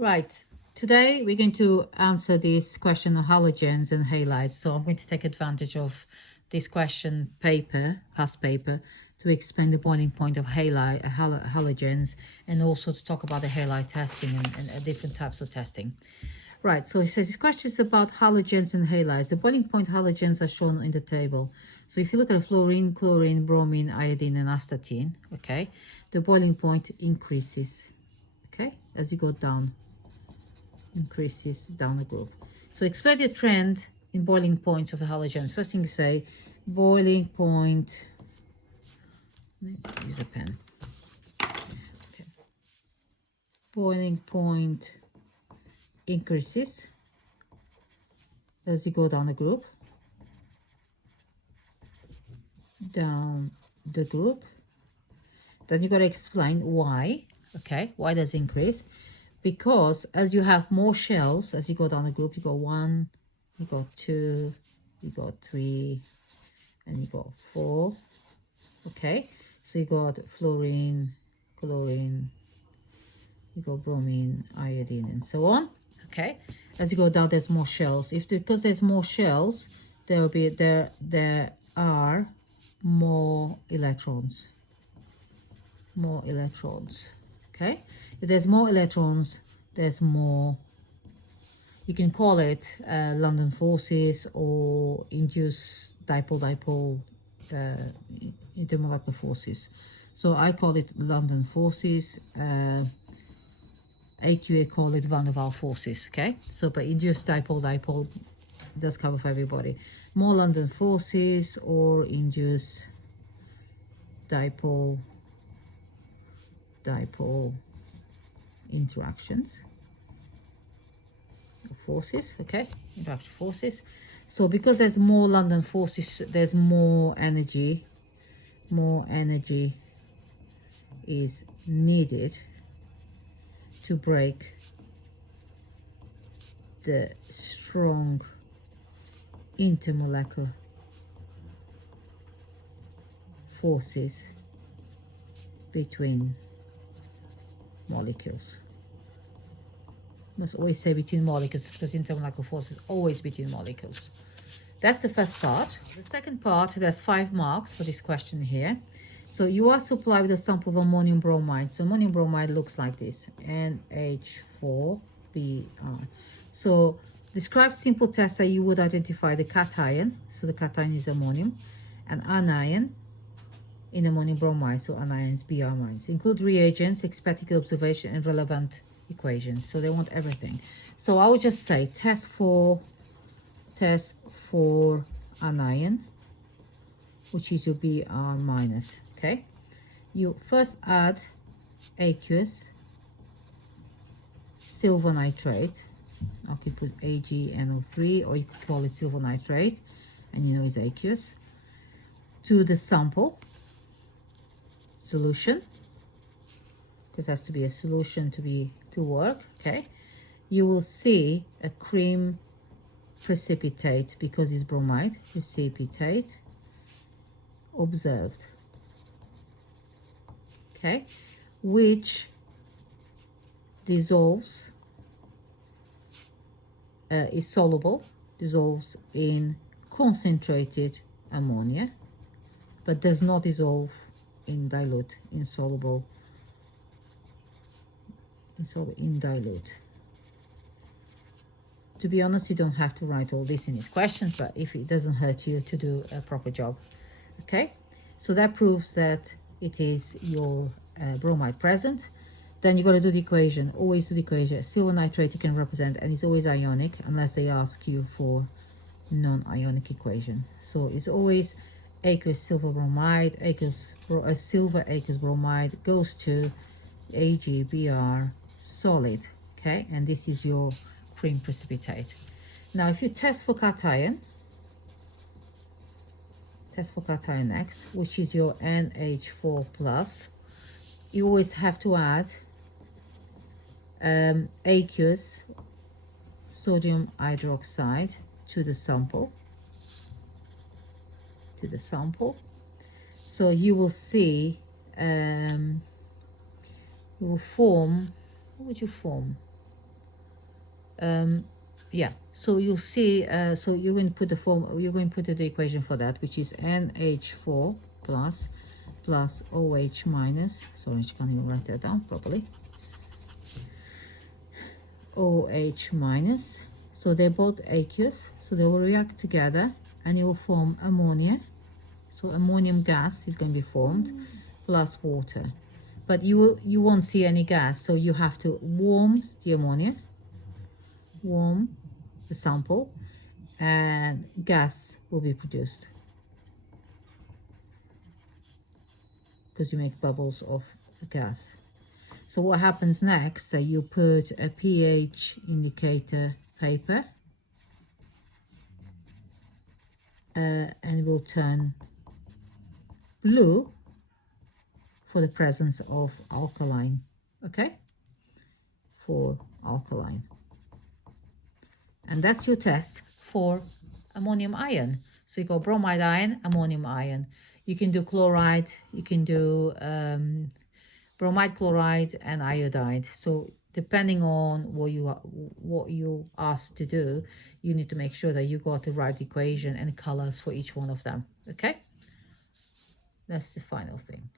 Right. Today we're going to answer this question of halogens and halides. So I'm going to take advantage of this question past paper, to explain the boiling point of halogens, and also to talk about the halide testing and different types of testing. Right, so it says this question is about halogens and halides. The boiling point halogens are shown in the table. So if you look at fluorine, chlorine, bromine, iodine, and astatine, okay, the boiling point increases, okay, as you go down, increases down the group. So explain the trend in boiling points of the halogens. First thing you say, boiling point, use a pen. Okay. Boiling point increases as you go down the group, Then you got to explain why. Okay, why does it increase? Because as you have more shells, as you go down the group, you got 1, you got 2, you got 3, and you got 4. Okay, so you got fluorine, chlorine, you got bromine, iodine, and so on. Okay, as you go down, there's more shells. Because there's more shells, there are more electrons. Okay, if there's more electrons, there's more, you can call it London forces or induced dipole intermolecular forces. So I call it London forces. AQA call it van der Waals forces. Okay, so but induced dipole does cover for everybody. More London forces or induced dipole interactions, forces. Okay, interaction forces. So because there's more London forces, there's more energy is needed to break the strong intermolecular forces between molecules. Must always say between molecules, because intermolecular force is always between molecules. That's the first part. The second part, there's 5 marks for this question here. So you are supplied with a sample of ammonium bromide. So ammonium bromide looks like this, NH4Br. So describe simple tests that you would identify the cation. So the cation is ammonium, and anion in ammonium bromide. So anions, Br minus. Include reagents, expected observation, and relevant equations. So they want everything. So I would just say test for anion, which is your Br minus. Okay, you first add aqueous silver nitrate. I could put AgNO3, or you could call it silver nitrate, and you know it's aqueous, to the sample solution, because it has to be a solution to work. Okay, you will see a cream precipitate, because it's bromide, precipitate observed. Okay, which dissolves, is soluble, dissolves in concentrated ammonia, but does not dissolve in dilute, insoluble, in dilute. To be honest, you don't have to write all this in these questions, but if it doesn't hurt you to do a proper job. Okay, so that proves that it is your bromide present. Then you got to do the equation. Always do the equation. Silver nitrate you can represent, and it's always ionic unless they ask you for non-ionic equation. So it's always aqueous silver bromide, silver aqueous bromide goes to AgBr solid. Okay, and this is your cream precipitate. Now if you test for cation next, which is your NH4 plus, you always have to add aqueous sodium hydroxide to the sample. So you will see, you will form, what would you form? Yeah, so you'll see, so you're going to put the equation for that, which is NH4 plus OH minus, sorry, I can't even write that down properly, OH minus, so they're both aqueous, so they will react together and you will form ammonia. So ammonium gas is going to be formed plus water, but you won't see any gas, so you have to warm the ammonia, warm the sample, and gas will be produced because you make bubbles of gas. So what happens next, you put a pH indicator paper and it will turn blue for the presence of alkaline, okay, for alkaline. And that's your test for ammonium ion. So you go bromide ion, ammonium ion. You can do chloride, you can do bromide chloride and iodide. So depending on what you asked to do, you need to make sure that you got the right equation and colors for each one of them. Okay, that's the final thing.